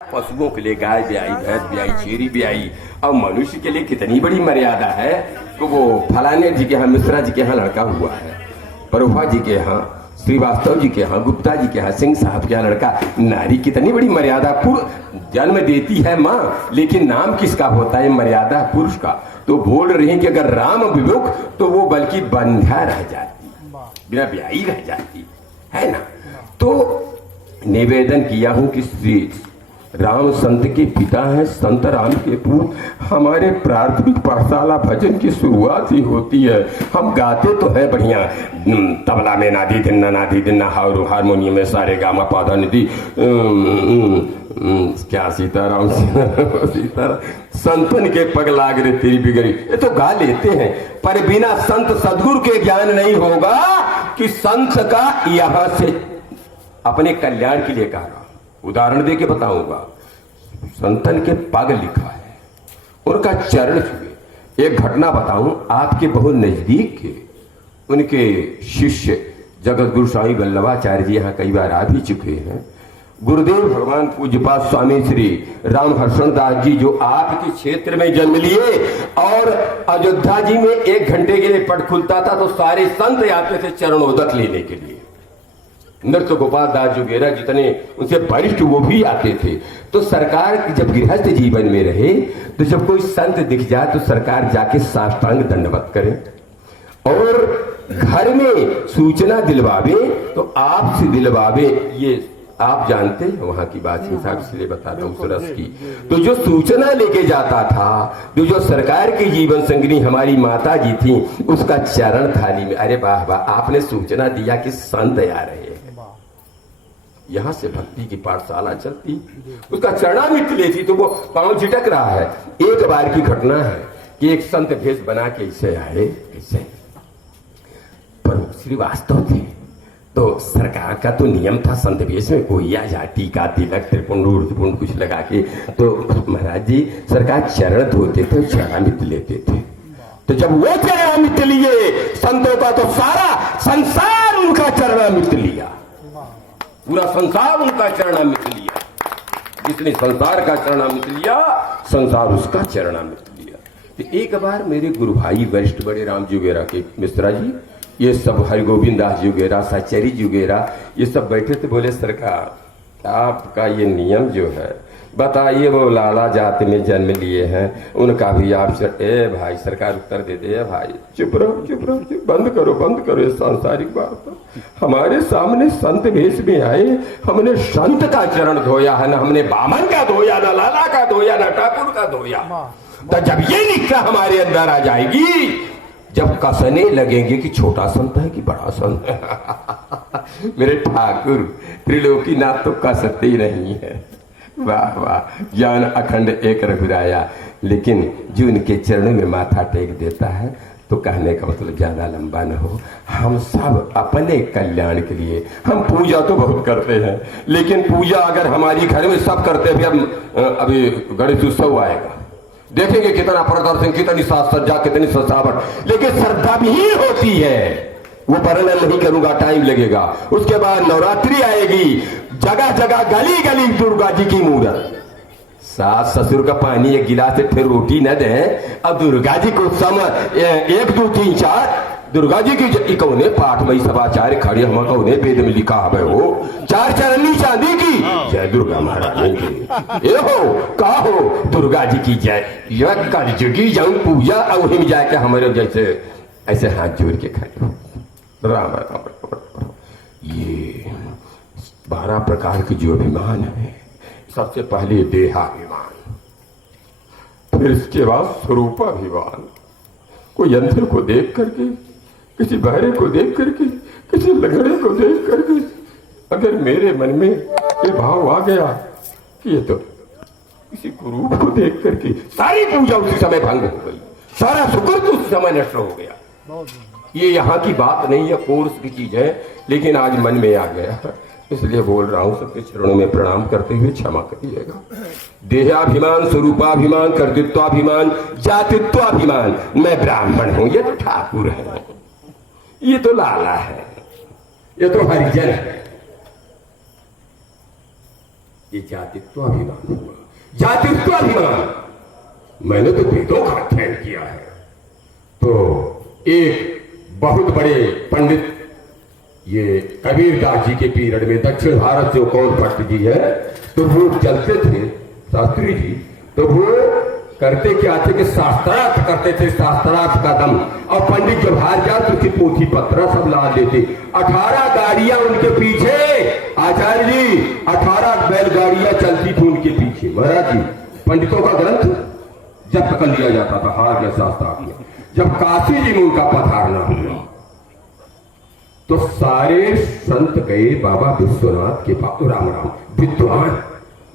पशुओं के लिए गाय भी आई, भैंस भी आई, चेरी भी आई। और मनुष्य के लिए कितनी बड़ी मर्यादा है कि वो फलाने जी के यहाँ, मिश्रा जी के यहाँ लड़का हुआ है, परोहा जी के यहाँ, श्रीवास्तव जी के यहाँ, गुप्ता जी के यहाँ, सिंह साहब के यहाँ लड़का। नारी कितनी बड़ी मर्यादा पूर्ण जन्म देती है माँ, लेकिन नाम किसका होता है? मर्यादा पुरुष का। तो बोल रहे हैं कि अगर राम विमुख तो वो बल्कि बंध्या रह जाती, बिना ब्याही रह जाती है ना। तो निवेदन किया हूं कि श्री राम संत के पिता हैं, संत राम के पुत्र। हमारे प्राथमिक पाठशाला भजन की शुरुआत ही होती है। हम गाते तो है बढ़िया, तबला में नादी दिन्ना हारमोनियम में सारे गामा पाधा निधि, क्या सीताराम सीताराम संतन के पग लाग रे तेरी बिगड़ी, ये तो गा लेते हैं। पर बिना संत सदगुरु के ज्ञान नहीं होगा कि संत का यहां से अपने कल्याण के लिए कहा। उदाहरण दे के बताऊंगा। संतन के पग लिखा है, उनका चरण छुए। एक घटना बताऊं, आपके बहुत नजदीक के उनके शिष्य जगत गुरु स्वामी वल्लभाचार्य जी यहाँ कई बार आ भी चुके हैं। गुरुदेव भगवान पूज्यपाद स्वामी श्री राम हर्षण दास जी जो आपके क्षेत्र में जन्म लिए, और अयोध्या जी में 1 घंटे के लिए पट खुलता था तो सारे संत आते थे चरणोदक लेने के लिए। नृत्य गोपाल दास जोगेरा जितने उनसे वरिष्ठ वो भी आते थे। तो सरकार जब गृहस्थ जीवन में रहे तो जब कोई संत दिख जाए तो सरकार जाके साष्टांग दंडवत करे और घर में सूचना दिलवावे तो आपसे दिलवावे। ये आप जानते हैं वहां की बात हिसाब इसलिए बताता हूँ उस रस की। तो जो सूचना लेके जाता था, जो सरकार की जीवन संगिनी हमारी माता जी थी, उसका चरण थाली में, अरे वाह वाह आपने सूचना दिया कि संत आ रहे हैं। यहां से भक्ति की पाठशाला चलती, उसका चरणामृत लेती तो वो पांव झिटक रहा है। एक बार की घटना है कि एक संत भेष बना के इसे आए, ऐसे पर श्रीवास्तव थे। तो सरकार का तो नियम था संत भेष में कोई आ जाए, टीका तिलक त्रिपुंड कुछ लगा के। तो महाराज जी सरकार चरण धोते थे, चरणामृत लेते थे। तो जब वो चरणामृत लिए संतों का, तो सारा संसार उनका चरणामृत लिया, पूरा संसार उनका चरणामृत लिया। जिसने संसार का चरणामृत लिया, संसार उसका चरणामृत लिया। तो एक बार मेरे गुरु भाई वरिष्ठ बड़े राम जोगेरा के मिश्रा जी, ये सब हरिगोविंद दास जोगेरा, साचरी जोगेरा, ये सब बैठे थे। बोले सरकार आपका ये नियम जो है बताइए, वो लाला जाति में जन्म लिए हैं उनका भी आप ए भाई सरकार उत्तर दे दे। भाई चुप रहो बंद करो ये सांसारिक बात। हमारे सामने संत भेष में आए, हमने संत का चरण धोया है ना, हमने बामन का धोया, ना लाला का धोया, ना ठाकुर का धोया। तो जब ये निष्ठा हमारे अंदर आ जाएगी, जब कसने लगेंगे कि छोटा संत है कि बड़ा संत है मेरे ठाकुर त्रिलोकीनाथ तो कसते ही नहीं है। वाह वाह, ज्ञान अखंड एक रघुराया। लेकिन जो उनके चरणों में माथा टेक देता है, तो कहने का मतलब ज्यादा लंबा न हो, हम सब अपने कल्याण के लिए, हम पूजा तो बहुत करते हैं, लेकिन पूजा अगर हमारी घर में सब करते हैं, अभी गणेश उत्सव आएगा, देखेंगे कितना प्रदर्शन, कितनी साज सज्जा, कितनी सजावट, लेकिन श्रद्धा भी होती है। वो वर्णन नहीं करूंगा, टाइम लगेगा। उसके बाद नवरात्रि आएगी, जगह जगह गली गली दुर्गा जी की मूर्त। सास ससुर का पानी एक गिलास से फिर रोटी न दे, अब दुर्गा जी को समय 1 2 3 4 दुर्गा जी की कौने पाठ में सभाचार्य खड़े हम कौने वेद में लिखा है वो 4 चरनी चांदी की जय दुर्गा महारानी की। ए हो का हो दुर्गा जी की जय, यह कर जाऊं पूजा और हिम जाके हमारे जैसे ऐसे हाथ जोड़ के खड़े हो, राम राम। ये 12 प्रकार के जो अभिमान है, सबसे पहले देहाभिमान, फिर इसके बाद स्वरूपाभिमान। कोई यंत्र को देख करके, किसी बहरे को देख करके, किसी लंगड़े को देख करके अगर मेरे मन में ये भाव आ गया कि ये तो किसी गुरु को देख करके, सारी पूजा उसी समय भंग हो गई, सारा शुक्र तो उसी समय नष्ट हो गया। ये यहाँ की बात नहीं है, कोर्स की चीज है, लेकिन आज मन में आ गया इसलिए बोल रहा हूं। सबके चरणों में प्रणाम करते हुए क्षमा करिएगा। देहाभिमान, स्वरूपाभिमान, कर्तृत्वाभिमान, जातित्वाभिमान, मैं ब्राह्मण हूं, ये तो ठाकुर है, ये तो लाला है, ये तो हरिजन है, ये जातित्वाभिमान हुआ, जातित्वाभिमान। मैंने तो वेदों का अध्ययन किया है। तो एक बहुत बड़े पंडित, ये कबीरदास जी के पीरियड में दक्षिण भारत से कौन भट्ट जी है, तो वो चलते थे शास्त्री जी। तो वो करते क्या थे कि शास्त्रार्थ करते थे, शास्त्रार्थ का दम। और पंडित जब हार जाए तो उसकी पोथी पत्रा सब ला देते। 18 गाड़ियां उनके पीछे, आचार्य जी 18 बैलगाड़ियां चलती थी उनके पीछे। महाराज जी पंडितों का ग्रंथ जब्त कर लिया जाता था, हार गया शास्त्रार्थ। जब काशी जी में उनका पधारना हुआ तो सारे संत गए बाबा विश्वनाथ के पास। राम राम विद्वान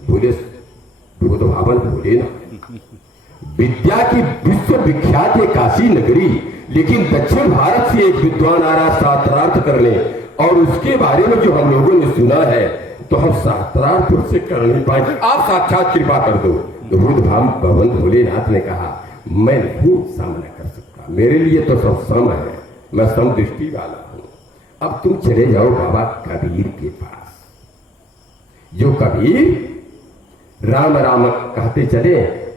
बोले, विबुध भावन बोले ना, विद्या की विश्व विख्यात है काशी नगरी, लेकिन दक्षिण भारत से एक विद्वान आ रहा शास्त्रार्थ करने, और उसके बारे में जो हम लोगों ने सुना है तो हम शास्त्रार्थ उससे कर नहीं पाए, आप साक्षात कृपा कर दो। तो बुद्ध भगवान भोलेनाथ ने कहा मैं नहीं सामना कर सकता, मेरे लिए तो सब सम है, मैं सम दृष्टि वाला हूं। अब तुम चले जाओ बाबा कबीर के पास। जो कबीर राम राम कहते चले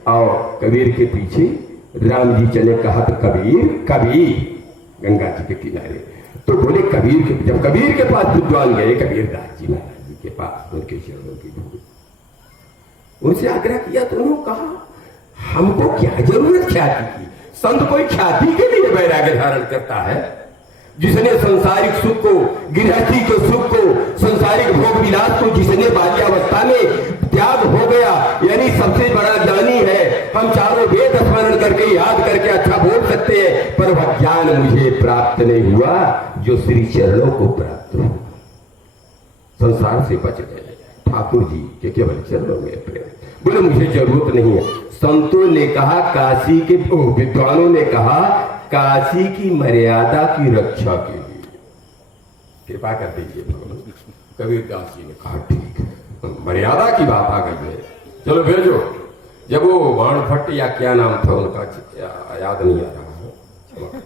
और कबीर के पीछे राम जी चले, कहा तो कबीर कबीर गंगा जी के किनारे। तो बोले कबीर के, जब कबीर के पास विद्वान गए कबीरदास जी महाराज जी के पास, उनके चरणों की धूल, उनसे आग्रह किया तो उन्होंने कहा हमको क्या जरूरत ख्याति की, संत कोई ख्याति के लिए वैराग्य धारण करता है? जिसने संसारिक सुख को, गृहस्थी के सुख को, संसारिक भोग विलास को जिसने बाल्यावस्था में त्याग हो गया, यानी सबसे बड़ा ज्ञानी है। हम चारों वेद स्मरण करके याद करके अच्छा बोल सकते हैं, पर वह ज्ञान मुझे प्राप्त नहीं हुआ जो श्री चरणों को प्राप्त हुआ। संसार से बच गए ठाकुर जी के केवल चरणों में प्रेम। बोले मुझे जरूरत नहीं है। संतों ने कहा काशी के, विद्वानों ने कहा काशी की मर्यादा की रक्षा के लिए कृपा कर दीजिए भगवान। कबीरदास जी ने कहा ठीक है, मर्यादा की बात आ गई है, चलो भेजो। जब वो वाण भट्ट या क्या नाम था उनका याद नहीं आ रहा है,